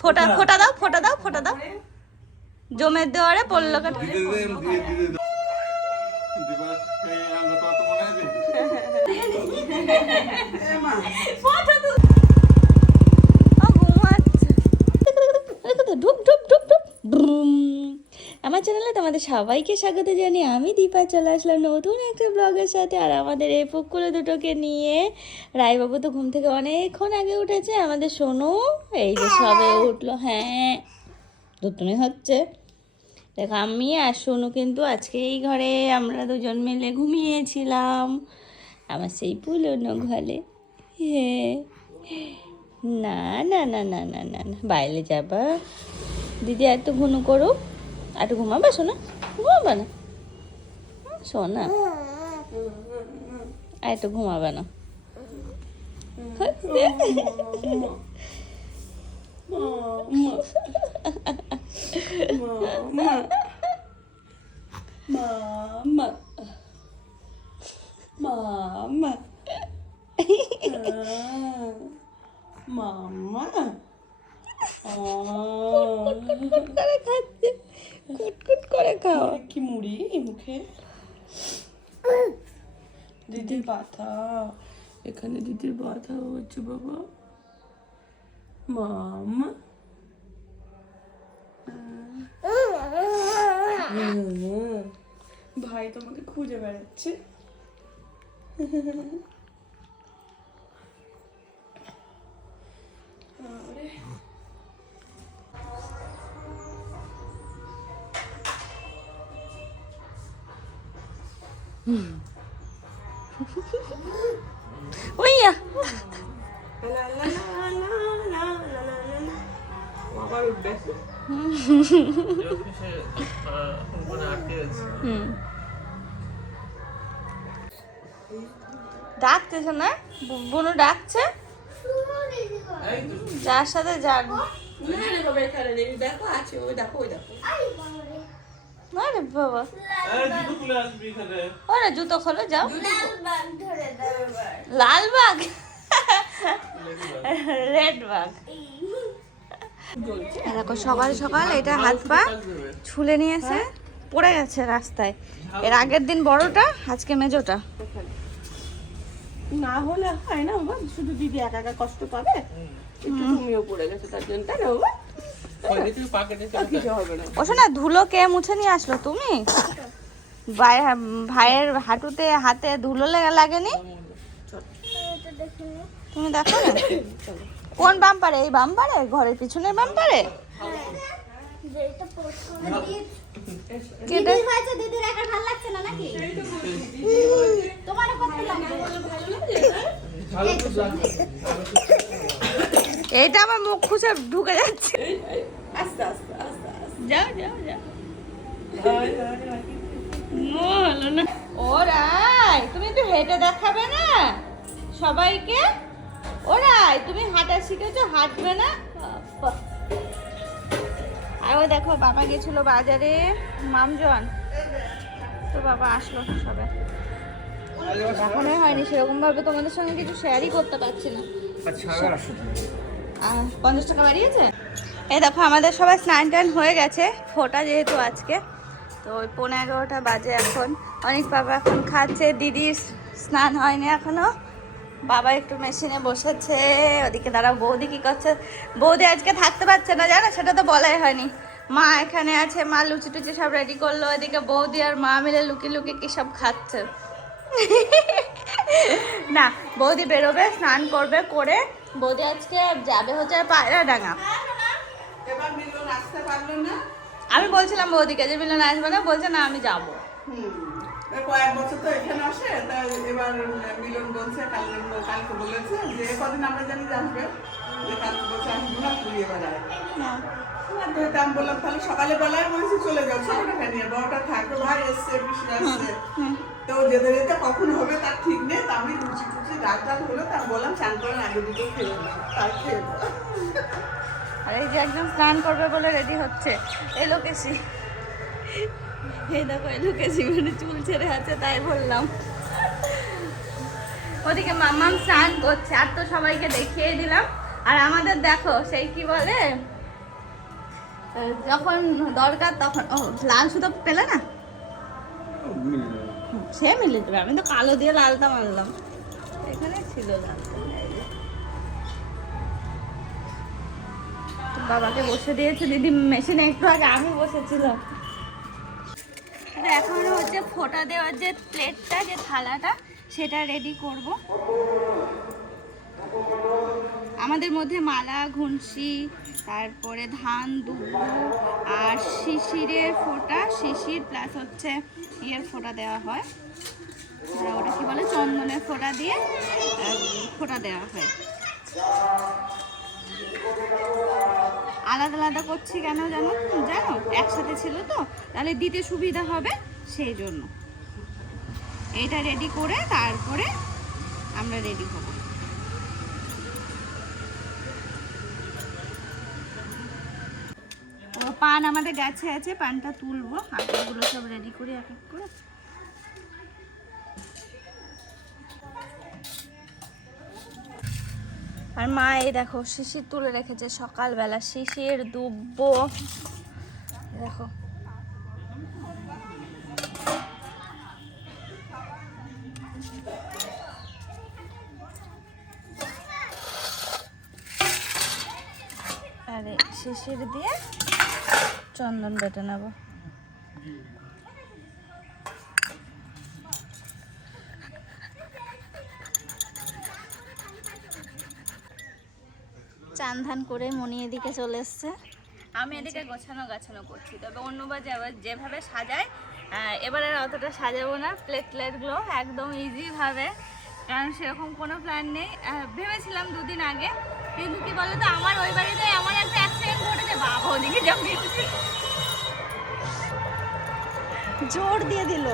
ফোটা ফোটা দাও ফোটা দাও ফোটা দাও জমের দেওয়ারে পড়ল কাটা দাও। দিবা এই আমার চ্যানেলে তোমাদের সবাইকে স্বাগত জানিয়ে আমি দীপা চলে আসলাম নতুন একটা ব্লগের সাথে। আর আমাদের এই পুকুরে দুটোকে নিয়ে রায়বাবু তো ঘুম থেকে অনেকক্ষণ আগে উঠেছে। আমাদের সোনু, এই যে সবে উঠল হ্যাঁ দুটুনি হচ্ছে। দেখো, আমি আর সোনু কিন্তু আজকে এই ঘরে, আমরা দুজন মিলে ঘুমিয়েছিলাম। আমার সেই পুরনো ঘরে। হ্যাঁ না না না না না না, বাইরে যাবা। দিদি এত ঘুনু করো আর একটু ঘুমাবে শোনা ঘুমাবে না হুম, শোনা আর একটু ঘুমাবে না Mama. Mama. Mama. করে খাচ্ছে কুটকুট করে খাও। কি মুড়ি মুখে? দিদির ব্যথা এখানে দিদির ব্যথা হচ্ছে বাবা। মামা। ভাই তোমাকে খুঁজে বেড়াচ্ছে। আরে। ওইয়া ডাকতেছে না বুনু ডাকছে যার সাথে যার দেখো আছে ওই দেখো ওই দেখো আরে বাবা। ওরা জুতো খুলে যাও। লাল বাঘ রেড বাঘ। দেখো সকাল সকাল এটা হাত পা ছুলে নিয়েছে পড়ে গেছে রাস্তায়। এর আগের দিন বড়টা আজকে মেজোটা। না হলে হয় না বাবা শুধু দিদি একা একা কষ্ট পাবে। একটু তুমিও পড়ে গেছো তার জন্য। তাই না বাবা আর কিছু হবে না। ওসো ধুলো কে মুছে নিয়ে আসলো তুমি? ভাই- ভাইয়ের হাঁটুতে হাতে ধুলো লেগে লাগেনি? তুমি দেখো না। কোন বাম্পারে? এই বাম্পারে? ঘরের পিছনের বাম্পারে? এইটা আমার মুখ খুঁজে ঢুকে যাচ্ছে। আস্তে আস্তে আস্তে আস্তে। যাও যাও যাও। ও হলো না। ওরাই তুমি একটু হেঁটে দেখাবে না? সবাইকে? ওরাই তুমি হাঁটা শিখেছো হাঁটবে না। আর দেখো বাবা গেছিল বাজারে। মামজন। তো বাবা আসলো সবে। এখনই হয়নি সেরকম ভাবে তোমাদের সঙ্গে কিছু শেয়ারই করতে পারছি না। পঞ্চাশ টাকা বাড়িয়েছে? এই দেখো আমাদের সবাই স্নান টান হয়ে গেছে ফোটা যেহেতু আজকে। তো ওই পনেরো এগারোটা বাজে এখন। অনেক বাবা এখন খাচ্ছে দিদির স্নান হয়নি এখনও। বাবা একটু মেশিনে বসেছে ওদিকে দাঁড়া বৌদি কি করছে? বৌদি আজকে থাকতে পারছে না জানো সেটা তো বলাই হয়নি। মা এখানে আছে মা লুচি টুচি সব রেডি করল এদিকে বৌদি আর মা মিলে লুকি লুকি কি সব খাচ্ছে। না বৌদি বেরোবে স্নান করবে করে বৌদি আজকে যাবে হচ্ছে পায়রা ডাঙা। আমি বলছিলাম বৌদিকে যে মিলন আসবে না বলছে না আমি যাব। হুম। কয়েক বছর তো এখানে আসে তাই এবার মিলন বলছে কাল কালকে বলেছে যে কদিন আমরা জানি যে আসবে। কালকে বলছে আসব না তুই এবার আয় তো আমি বললাম তাহলে সকালে বেলায় বলছি চলে যাও ছোটটাকে নিয়ে বড়টা থাকবে ভাই এসছে পিসি আসছে। তো যেতে যেতে কখন হবে তার ঠিক নেই তা আমি লুচি টুচি রাত রাত হলো তা বললাম চান করেন আগে দুটো খেয়ে তার খেয়ে আর এই যে একজন স্নান করবে বলে রেডি হচ্ছে এলো লোকেশি এই দেখো লোকেশি মানে চুল ছেড়ে আছে, তাই বললাম। ওদিকে মাম্মাম স্নান করছে, আর তো সবাইকে দেখিয়ে দিলাম। আর আমাদের দেখো, সেই কি বলে? যখন দরকার তখন, ও, লাল সুতো পেলে না? সে মিলে যাবে আমি তো কালো দিয়ে লালটা মারলাম। এখানে ছিল বাবাকে বসে দিয়েছে, দিদি মেশিনে একটু আগে, আমি বসেছিলাম। এখন হচ্ছে ফোঁটা দেওয়ার যে প্লেটটা যে থালাটা, সেটা রেডি করব। আমাদের মধ্যে মালা ঘুনসি তারপরে ধান, দুব্বু আর শিশিরের ফোঁটা, শিশির প্লাস হচ্ছে ইয়ের ফোঁটা দেওয়া হয়। ওটা কি বলে? চন্দনের ফোঁটা দিয়ে ফোঁটা দেওয়া হয়। আলাদা আলাদা করছি কেন জানো? জানো? একসাথে ছিল তো, তাহলে দিতে সুবিধা হবে সেই জন্য। এটা রেডি করে তারপরে আমরা রেডি হব। পান আমাদের গাছে আছে, পানটা তুলবো। আর ওগুলো সব রেডি করি এক এক করে আর মা, এই দেখো, শিশির তুলে রেখেছে সকালবেলা। শিশির, দুব্ব। দেখো। আরে, শিশির দিয়ে চন্দন বেটে নেব। চান ধান করে মনি এদিকে চলে এসছে। আমি এদিকে গোছানো গাছানো করছি তবে অন্যবার যেভাবে যেভাবে সাজায় এবারে আর অতটা সাজাবো না প্লেট প্লেটগুলো একদম ইজিভাবে কারণ সেরকম কোনো প্ল্যান নেই। ভেবেছিলাম দুদিন আগে কিন্তু কি বলতো আমার ওই বাড়িতে আমার একটা অ্যাক্সিডেন্ট ঘটেছে বাবা ওদিকে জমি জোর দিয়ে দিল।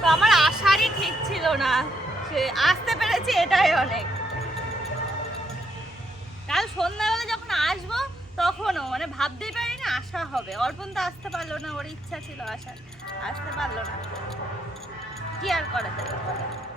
তো আমার আশারই ঠিক ছিল না সে আসতে পেরেছি এটাই অনেক। মানে ভাবতেই পারি না, আশা হবে। অর্পণ তো আসতে পারল না, ওর ইচ্ছা ছিল আসার। আসতে পারল না। কি আর করা যাবে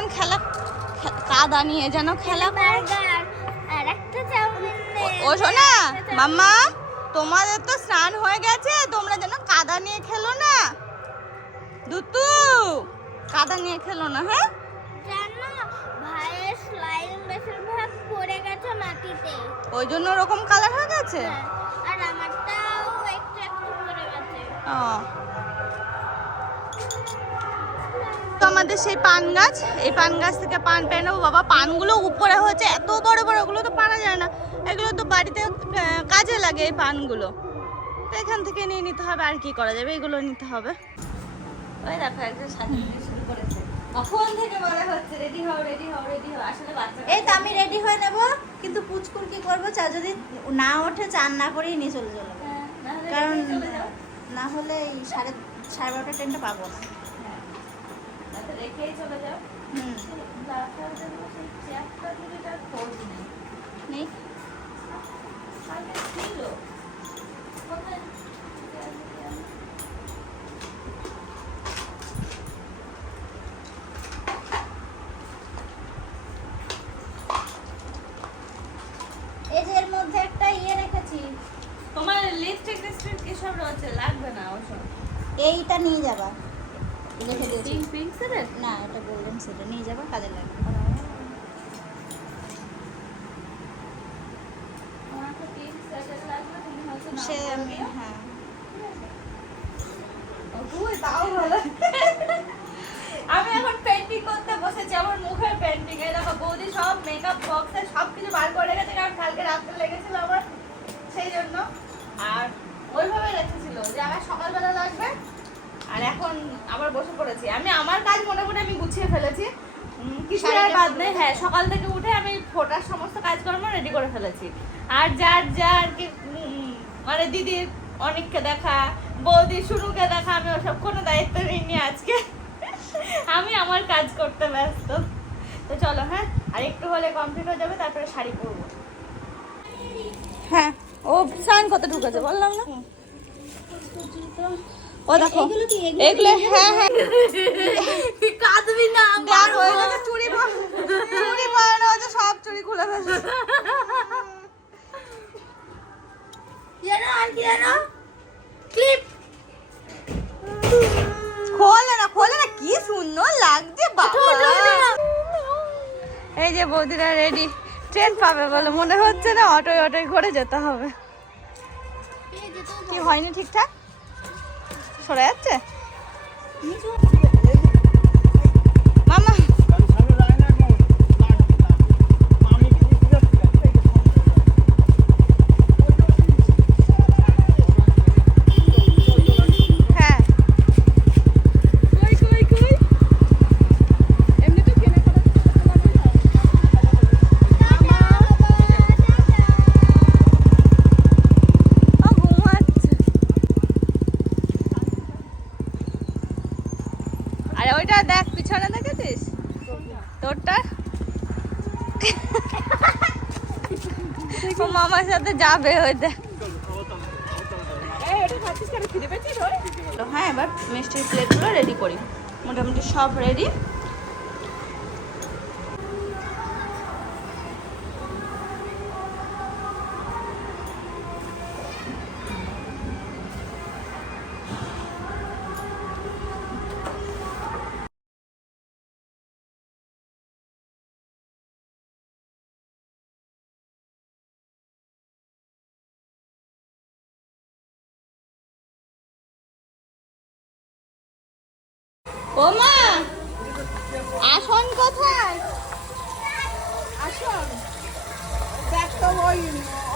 দুই খেলা কাদা নিয়ে যেন খেলা ও শোনা মাম্মা তোমাদের তো স্নান হয়ে গেছে তোমরা যেন কাদা নিয়ে খেলো না। দুতু কাদা নিয়ে খেলো না হ্যাঁ? ওই জন্য ওরকম কালার হয়ে গেছে? হ্যাঁ, আর আমারটাও একটু একটু পড়ে গেছে। ও আমাদের সেই পান গাছ। এই পান গাছ থেকে পান পেয়ে নেব। বাবা পানগুলো উপরে হচ্ছে এত বড় বড় ওগুলো তো পারা যায় না। এগুলো তো বাড়িতে কাজে লাগে এই পানগুলো। তো এখান থেকে নিয়ে নিতে হবে আর কি করা যাবে? এগুলো নিতে হবে। ওই দেখো একজন সাজিয়ে শুরু করেছে। কখন থেকে বলা হচ্ছে রেডি হও রেডি হও রেডি হও। আসলে বাচ্চা এই তো আমি রেডি হয়ে নেব কিন্তু পুচকুর কি করব? চা যদি না ওঠে চান না করেই নিয়ে চলে যাব। হ্যাঁ, কারণ না হলে এই সাড়ে সাড়ে বারোটা ট্রেনটা পাবো না। রেখেই চলে যাও। হুম। ডাক্তার জন্য সেই চেয়ারটা থেকে তার খোঁজ নেই। নেই? আগে ছিল। কোথায় এই যে এর মধ্যে একটা ইয়ে রেখেছি। তোমার লিপস্টিক টিপস্টিক এসব রয়েছে লাগবে না ওসব। এইটা নিয়ে যাবা। রেখে দিয়েছি পিঙ্ক সেটের না এটা গোল্ডেন সেটে নিয়ে যাব কাজে লাগবে তোমাকে পিঙ্ক সেটের লাগবে তুমি হয়তো নাম সে করে আমি দিও। হ্যাঁ ও, তুই তাও ভালো আমি এখন পেন্টিং করতে বসেছি আমার মুখের পেন্টিং এই দেখো বৌদি সব মেকআপ বক্সে সব কিছু বার করে রেখেছে কারণ কালকে রাত্রে লেগেছিল আমার সেই জন্য আর ওইভাবে রেখেছিল যে আমার সকালবেলা লাগবে আর এখন আবার বসে পড়েছি আমি আমার কাজ মোটামুটি আমি গুছিয়ে ফেলেছি উম, কিছু আর শাড়িটা বাদ নেই হ্যাঁ সকাল থেকে উঠে আমি ফোটার সমস্ত কাজকর্ম রেডি করে ফেলেছি আর যার যা আর কি উম, মানে দিদির অনেককে দেখা বৌদি শুরুকে দেখা আমি ওসব কোনো দায়িত্ব নিইনি আজকে। আমি আমার কাজ করতে ব্যস্ত। তো চলো হ্যাঁ? আর একটু হলে কমপ্লিট হয়ে যাবে তারপরে শাড়ি পরবো। হ্যাঁ ও স্নান করতে ঢুকেছে বললাম না? ও দেখো এগুলো কি? এগুলো এগুলো হ্যাঁ হ্যাঁ। কাঁদবি না দেখ হয়ে গেছে চুরি পর- চুরি পরানো হচ্ছে সব চুরি খুলে ফেলছে। জানো আর কি জানো ক্লিপ খোলে না খোলে না কি সুন্দর লাগছে বাবা। এই যে বৌদিরা রেডি ট্রেন পাবে বলে মনে হচ্ছে না অটোয় অটোয় করে যেতে হবে। কি হয়নি ঠিকঠাক? সরে যাচ্ছে? যাবে ওই দেখ তো হ্যাঁ এবার মিষ্টির প্লেটগুলো রেডি করি। মোটামুটি সব রেডি ও মা আসন কোথায়? আসুন? দেখ তো ওই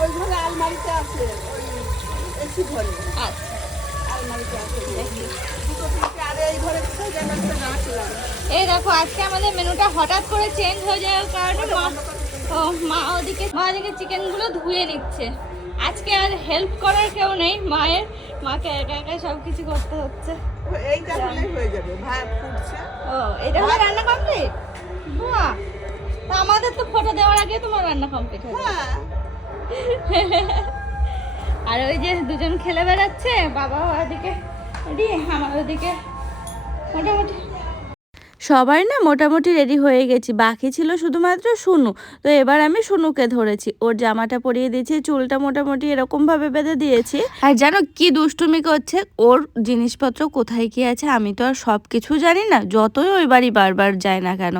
ওই ঘরে আলমারিতে আছে ওই এসি ঘরে। আচ্ছা। এই দেখো আজকে আমাদের মেনুটা হঠাৎ করে চেঞ্জ হয়ে যাওয়ার কারণে মা ও মা ওদিকে মা ওদিকে চিকেনগুলো ধুয়ে নিচ্ছে। আজকে আর হেল্প করার কেউ নেই মায়ের। মাকে একা একা সব কিছু করতে হচ্ছে। এইটা হলেই হয়ে যাবে ভাত ফুটছে। ও এটা হলো রান্না কমপ্লিট বাহ! তা আমাদের তো ফটো দেওয়ার আগে তোমার রান্না কমপ্লিট হ্যাঁ আর ওই যে দুজন খেলে বেড়াচ্ছে বাবা ওদিকে আমার ওদিকে। মোটামুটি। সবাই না মোটামুটি রেডি হয়ে গেছি। বাকি ছিল শুধুমাত্র শুনু তো এবার আমি শুনুকে ধরেছি। ওর জামাটা পরিয়ে দিয়েছি, চুলটা মোটামুটি এরকমভাবে বেঁধে দিয়েছি। আর জানো কি দুষ্টুমি করছে? ওর জিনিসপত্র কোথায় কি আছে আমি তো আর সব কিছু জানি না। যতই ওই বাড়ি বারবার যায় না কেন।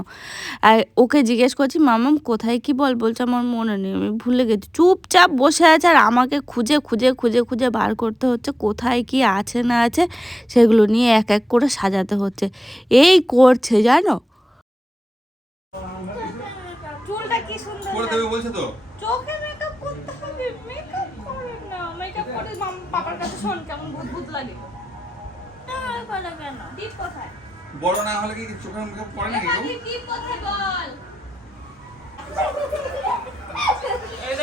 আর ওকে জিজ্ঞেস করছি মামাম কোথায় কি বল? বলছে, আমার মনে নেই, আমি ভুলে গেছি। চুপচাপ বসে আছে আর আমাকে খুঁজে খুঁজে খুঁজে খুঁজে বার করতে হচ্ছে, কোথায় কি আছে না আছে, সেগুলো নিয়ে এক এক করে সাজাতে হচ্ছে। এই করছে জানো? চুলটা কি সুন্দর করে দেবে বলছে তো। চোখে মেকআপ করতে হবে মেকআপ করে না। মেকআপ করে মাম পাপার কাছে শোন কেমন ভূত ভূত লাগে। না করে কেন? দীপ কোথায়? বড় না হলে কি মুখে পড়ে নাকি গো? দীপ কোথায় বল? এই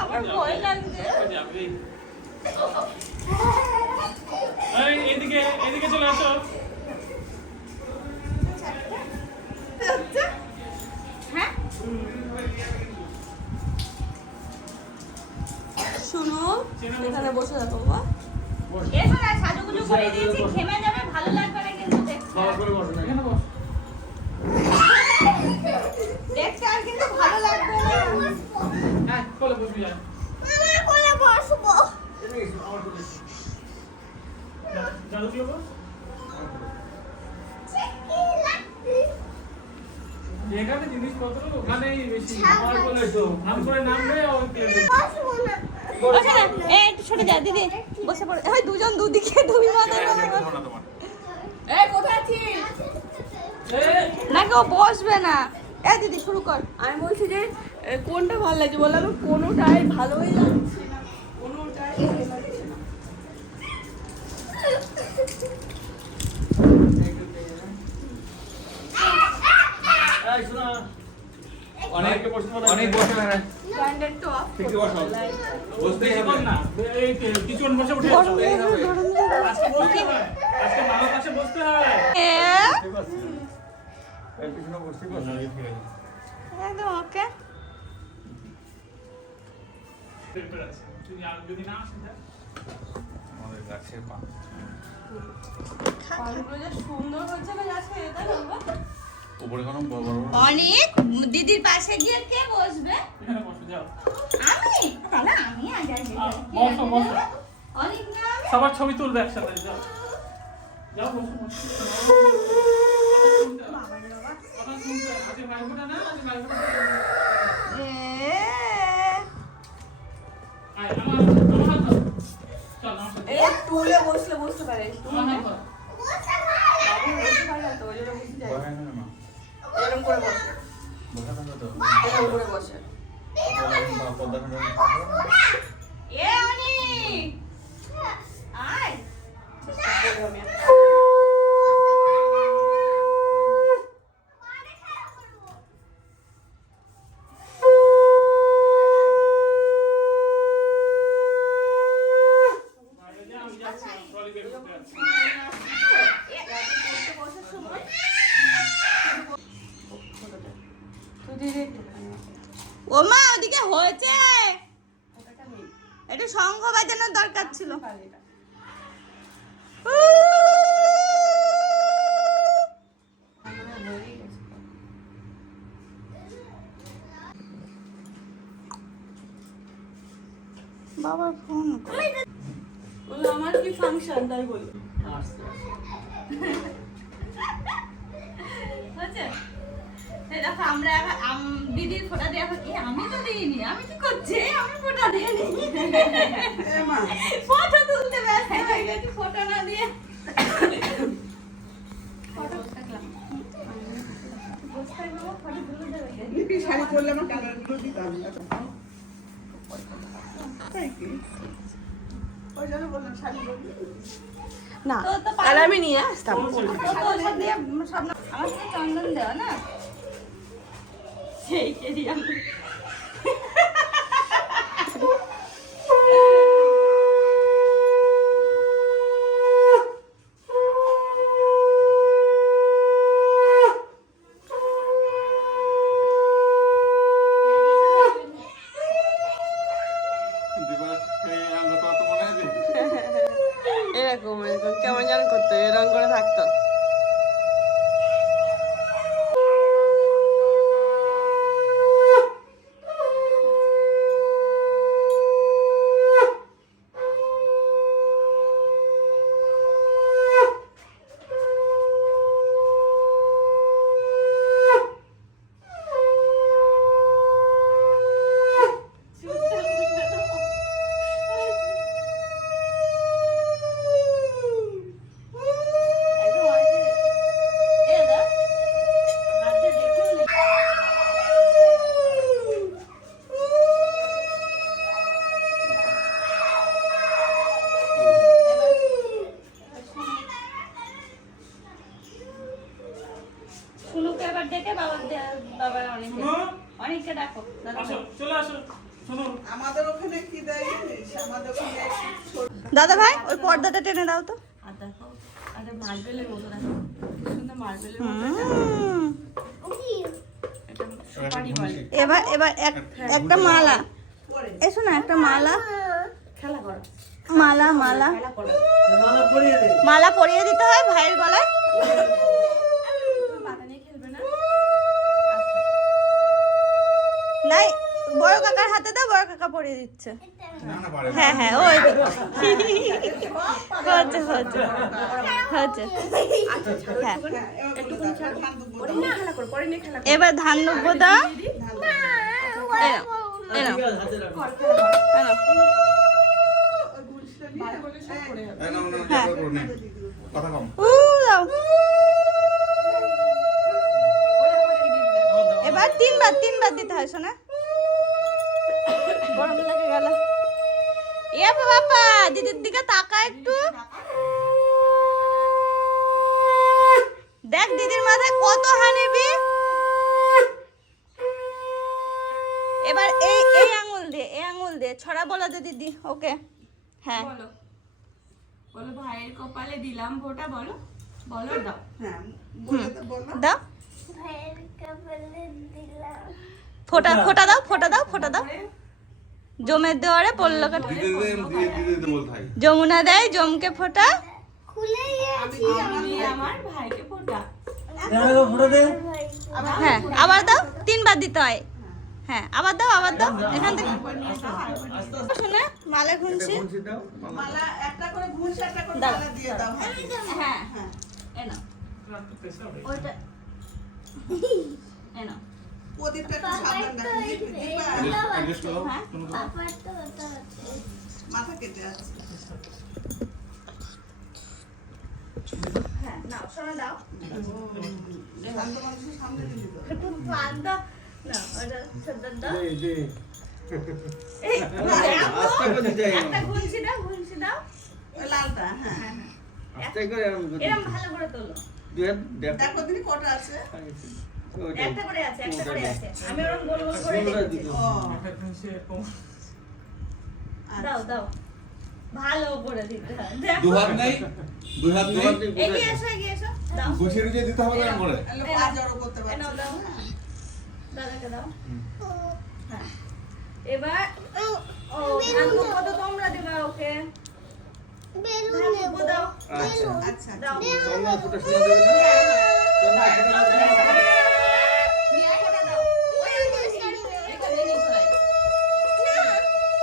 আমার ভয় লাগছে এদিকে এদিকে চলে আসো। হ্যাঁ শুনো এখানে বসে থাকো বাবা এসো না করে দিয়েছি ঘেমে যাবে ভালো লাগবে না কিন্তু দেখতে। বাবা করে বসো না হ্যাঁ, এখানে জিনিসপত্র ওখানেই বেশি। আমার কোলে নাম করে নামবে একটু ছোট যা দিদি। বসে পড়ে। দুজন দুদিকে দুই কোথায় আছিস? নাকি ও বসবে না? এ দিদি শুরু কর। আমি বলছি যে কোনটা ভালো লাগছে বললাম কোনোটাই ভালোই লাগছে না। কোনোটাই ভালো লাগছে না। অনেক অনেক বসে না। হবে। আজকে বসতে মামার কাছে বসতে হয়। একদম ওকে অনেক দিদির পাশে গিয়ে কে বসবে? বসে যাও আমি? তাহলে আমি আগে অনেক সবার ছবি তুলবে একসাথে যাও। যাও বসো টুলে বসলে বসতে পারে এরকম করে বসে। বসে থাকো তো? এরকম করে বসে। এ আয় যা, আমি যাচ্ছি, ট্রলি বের করতে যাচ্ছি। তুই দিদি একটুখানি ও মা ওদিকে হয়েছে ওটাকে একটু শঙ্খ বাজানোর দরকার ছিল। বাবার ফোন বলল আমার কি ফাংশন তাই বলল এই দেখো আমরা এখন দিদির ফোটা দিয়ে এখন এ, আমি তো দিইনি আমি কি করছি? আমি ফোটা দিইনি। ফটো তুলতে ব্যস্ত হয়ে গেছি ফটো না দিয়ে। শাড়ি পরলে আমার কালারগুলো দিতাম না ওই জন্য বললাম শাড়ি না তো তো তাহলে আমি নিয়ে আসতাম। তো দিয়ে আমার চন্দন দেওয়া না। সেই কেজি আমি এবার এক- একটা মালা। পরে এসো না একটা মালা। মালা মালা। মালা পরিয়ে দিতে হয় ভাইয়ের গলায়? বড় কাকার হাতে দাও বড় কাকা পরিয়ে দিচ্ছে। হ্যাঁ হ্যাঁ ওই হচ্ছে হচ্ছে হচ্ছে। হ্যাঁ। এবার ধান ডুববো দাও। এনাও, এনাও, এনাও। এই না না না করে নে কথা কম। উ, দাও। এবার তিনবার তিনবার দিতে হয় শোনা। গরম লেগে গেল। এ বাবা দিদির দিকে তাকা একটু। দেখ দিদির মাথায় কত হানিবি এবার এই এই আঙুল দিয়ে এই আঙুল দিয়ে ছড়া বলো তো দিদি ওকে। হ্যাঁ। বলো। বলো ভাইয়ের কপালে দিলাম ভোটা বলো। বলো দাও। হ্যাঁ বলে তো বলো। দাও। ফোটা ফোটা দাও ফোটা দাও ফোটা দাও। জমের দেওয়ারে পড়ল হয়। যমুনা দেয় জমকে ফোটা। হ্যাঁ আবার দাও তিনবার দিতে হয়। হ্যাঁ আবার দাও আবার দাও এখান থেকে। শোনা মালা ঘুনছি। মালা একটা করে ঘুষ একটা করে দাও। মালা দিয়ে দাও হাতে। হ্যাঁ হ্যাঁ। এনো ওইটা। এনো প্রদীপটা একটু সাবধান রাখো দীপা হ্যাঁ। কোনো মাথা কেটে আছে হ্যাঁ নাও শোনা দাও শান্ত মানুষের সামনে দিলি তো একটু পান দাও না ওটা সর্দার দাও। এই, একটা ঘুনছি দাও ঘুনছি দাও লালটা হ্যাঁ এরকম ভালো করে তোলো। দেখো দিদি কটা আছে? একটা করে আছে একটা করে আছে। আমি ওরকম গোল গোল করে দেখছি। দাও দাও। ভালো করে দিতে হয় দু হাত নেই দুই হাত নেই। এগিয়ে এসো এগিয়ে এসো। দাও। বসিয়ে দিয়ে দিতে হবে কেমন করে? এলো করতে পারছি। এনাও দাও। দাদাকে দাও। হ্যাঁ। এবার ও ধান কত তোমরা দেবা ওকে? দুব্বো দাও? আচ্ছা। দাও। দিয়ে ফোঁটা দাও। ওই আঙুল দিয়ে। এখানে নিয়ে ছড়াই।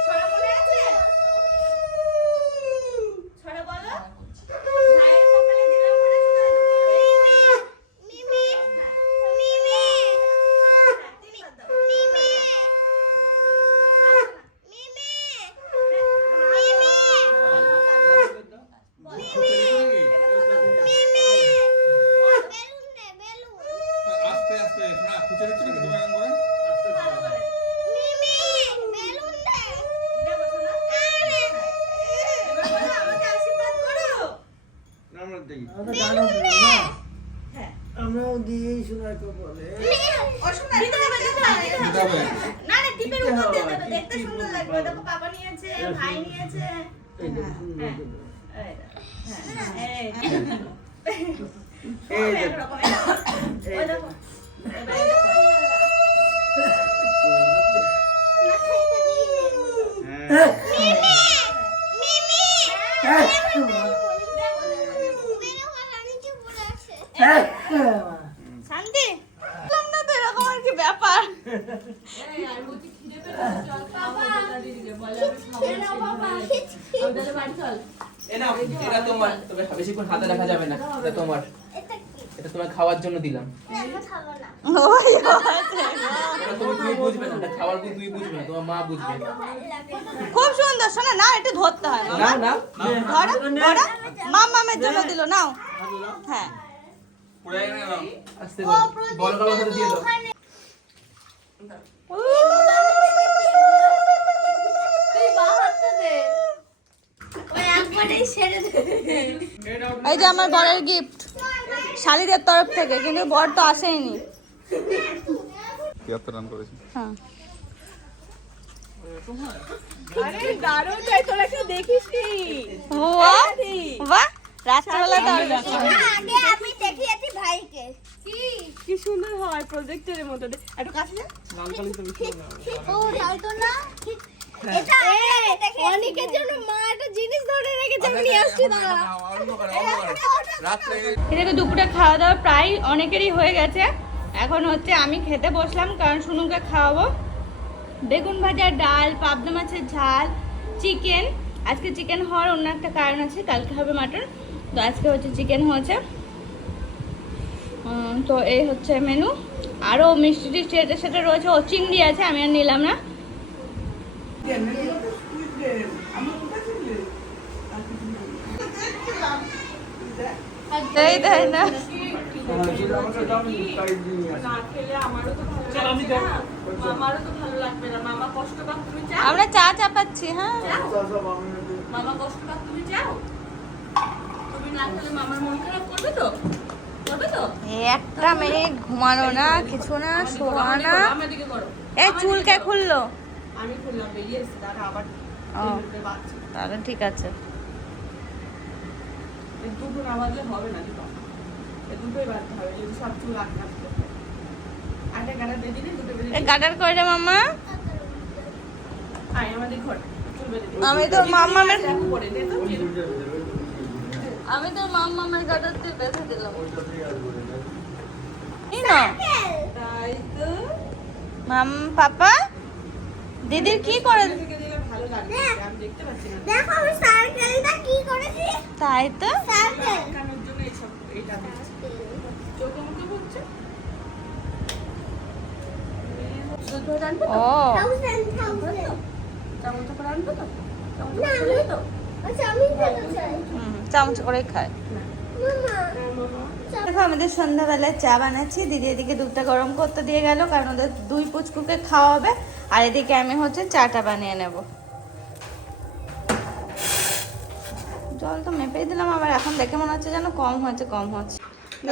ছড়া মনে আছে? ছড়া বলো। ভাইয়ের কপালে দিলাম বলে ছড়া দেবো। হ্যাঁ, তিনবার দাও। আস্তে আস্তে শোনা খুচে দিচ্ছি নাকি তুমি এরকম করে ভালো করে। দেবো শোনা। এবার বলো, আমাকে আশীর্বাদ করো। হ্যাঁ। আমরাও দিয়েই শোনার বলে ও শোনা দিতে হবে, দিতে হবে, দিতে দিতে হবে। হবে না না টিপের উপর দিয়ে দেবে দেখতে সুন্দর লাগবে দেখো পাপা নিয়েছে ভাই নিয়েছে এই দেখো, হ্যাঁ। সুন্দর করে। এই দেখো, হ্যাঁ, এই এই সব দেখো। একরকম, এই দেখো। ওই দেখো। এবার এই দেখো। হ্যাঁ। হ্যাঁ। শান্তি বললাম না তো এরকম আর কি ব্যাপার এই আর বলছি খিদে পেয়েছে চল খাব ভোটা দিদিকে বলে আমি খাব না, আমি তাহলে বাড়ি চল এ নাও, এটা তোমার তবে বেশিক্ষণ হাতে রাখা যাবে না এটা তোমার। এটা তোমার খাওয়ার জন্য দিলাম। ওই আছে এটা তুমি তুই বুঝবে না এটা খাওয়ার তুই তুই বুঝবে না তোমার মা বুঝবে খুব সুন্দর শোনা না একটু ধরতে হয়। জন্য দিল নাও। হ্যাঁ। না বড় দিয়ে দাও। এই যে আমার বরের গিফট শালিদের তরফ থেকে কিন্তু বর তো আসেইনি। তিয়াত্তর রান করেছি? হ্যাঁ। বাহ, বাহ রাত্রেবেলা তো আর দেখো। আমি দেখিয়েছি ভাইকে। কি? সুন্দর হয় প্রজেক্টরের মতো। একটু কাছে না। এটা অনেকের জন্য মা একটা জিনিস ধরে রেখেছে আমি নিয়ে আসছি দুপুরে খাওয়া দাওয়া প্রায় অনেকেরই হয়ে গেছে। এখন হচ্ছে আমি খেতে বসলাম কারণ সুনুকে খাওয়াবো। বেগুন ভাজা ডাল পাবদা মাছের ঝাল চিকেন। আজকে চিকেন হওয়ার অন্য একটা কারণ আছে কালকে হবে মাটন। তো আজকে হচ্ছে চিকেন হয়েছে। তো এই হচ্ছে মেনু আরও মিষ্টি টিষ্টি এটা সেটা রয়েছে। ও চিংড়ি আছে আমি আর নিলাম না। এই দেয় না। আমরা চা চা পাচ্ছি হ্যাঁ। মামা কষ্ট পাক তুমি চাও তুমি না খেলে মামার মন খারাপ করবে তো? একটা মেয়ে ঘুমানো না কিছু না শোয়া না। এই চুলকে খুললো। আমি খুললাম তারা আবার তাহলে ঠিক আছে। দুটো না বাজলে হবে না দুটোই বাজতে হবে যদি সব চুল আটকে আসতে আটে গাড়া দিয়ে দিলে দুটো বেরিয়ে গাডার করে রে মামা আয় আমাদের ঘর চুল বেঁধে দিই। আমি তো গাডার দিয়ে বেঁধে দিলাম। এই না। তাই তো। মাম পাপা? দিদির কি করে? থেকে দিলে ভালো লাগবে আমি দেখতে পাচ্ছি না দেখো আমি সার্কেলটা কি করেছি তাই তো চামচ করে খায়। দেখো আমাদের সন্ধ্যাবেলায় চা বানাচ্ছি। দিদি এদিকে দুধটা গরম করতে দিয়ে গেল কারণ ওদের দুই পুচকুকে খাওয়া হবে আর এদিকে আমি হচ্ছে চাটা বানিয়ে নেব। জল তো মেপেই দিলাম আবার এখন দেখে মনে হচ্ছে যেন কম হচ্ছে কম হচ্ছে।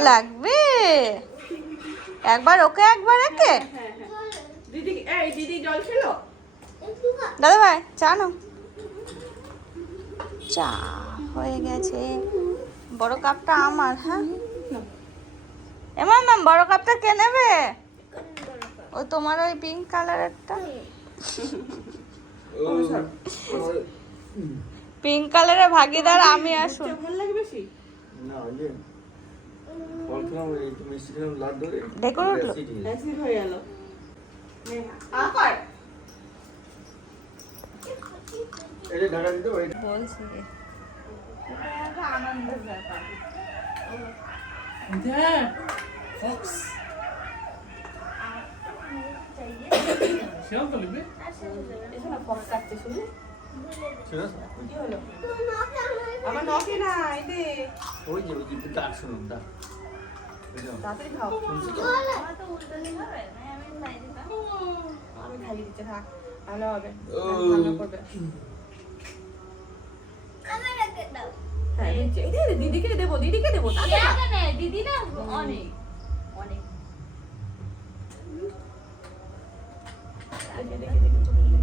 লাগবে? একবার ওকে একবার একে? দিদি এই দিদি জল খেলো? দাদা ভাই চা নাও। চা হয়ে গেছে। বড় কাপটা আমার হ্যাঁ? এমন ম্যাম বড় কাপটা কে নেবে? ও তোমার ওই পিঙ্ক কালারেরটা পিঙ্ক কালারের ভাগিদার আমি আসুন। ভালো লাগে বেশি? না ওই এই তো মিষ্টি খেলাম লাড ধরে দেখুন উঠল। অ্যাসিড হয়ে গেছে। অ্যাসিড হয়ে গেল আবার এই যে ঢাকা দিতে ওই বলছি আনন্দের ব্যাপার তো লিখবে? কাটতে শুনি আমার আমার নখে না এই দে ওই যে ওই যে ডাক শুনুন ডাক। তাড়াতাড়ি খাও তো? আমি খাইয়ে দিচ্ছি থাক ভালো হবে। রান্না করবে। আমার একটা দাও হ্যাঁ দিদিকে দেবো দিদিকে দেবো দিদি না অনেক। দেখে,